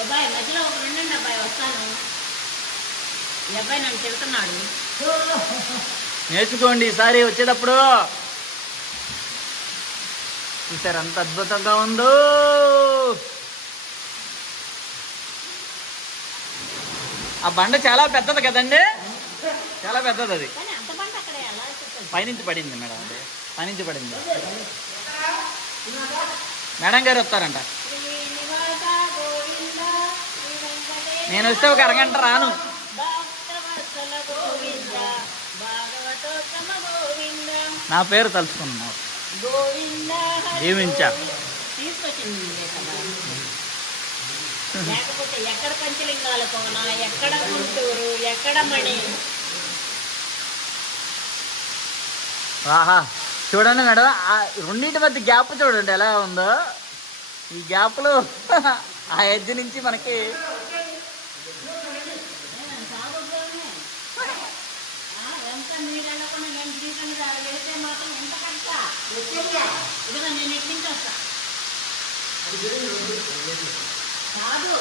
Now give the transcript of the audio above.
అబ్బాయి మధ్యలో ఒక రెండండి అబ్బాయి వస్తాను. ఈ అబ్బాయి నన్ను తిడుతున్నాడు. నేర్చుకోండి ఈసారి వచ్చేటప్పుడు. చూసారు అంత అద్భుతంగా ఉందో. ఆ బండ చాలా పెద్దది కదండి, చాలా పెద్దది అది. కానీ అంత బండ అక్కడ ఎలా పైనుంచి పడింది మేడం, అది పైనుంచి పడింది. మేడం గారు వస్తారంట. నేను వస్తే ఒక అరగంట రాను. నా పేరు తలుచుకున్నావు, జీవించా. తీసుకొచ్చింది లేకపోతే ఎక్కడ పంచలింగాల కోన, ఎక్కడ గుంటూరు, ఎక్కడ మణి. ఆహా చూడండి మేడం, ఆ రెండింటి మధ్య గ్యాప్ చూడండి ఎలా ఉందో. ఈ గ్యాప్లో ఆ ఎడ్జ్ నుంచి మనకి ఎంత మీరు వెళ్ళకుండా నేను తీసుకుని వెళ్తే మాత్రం ఎంత కట్టా. ఇదిగా నేను ఎట్టించి వస్తా కాదు.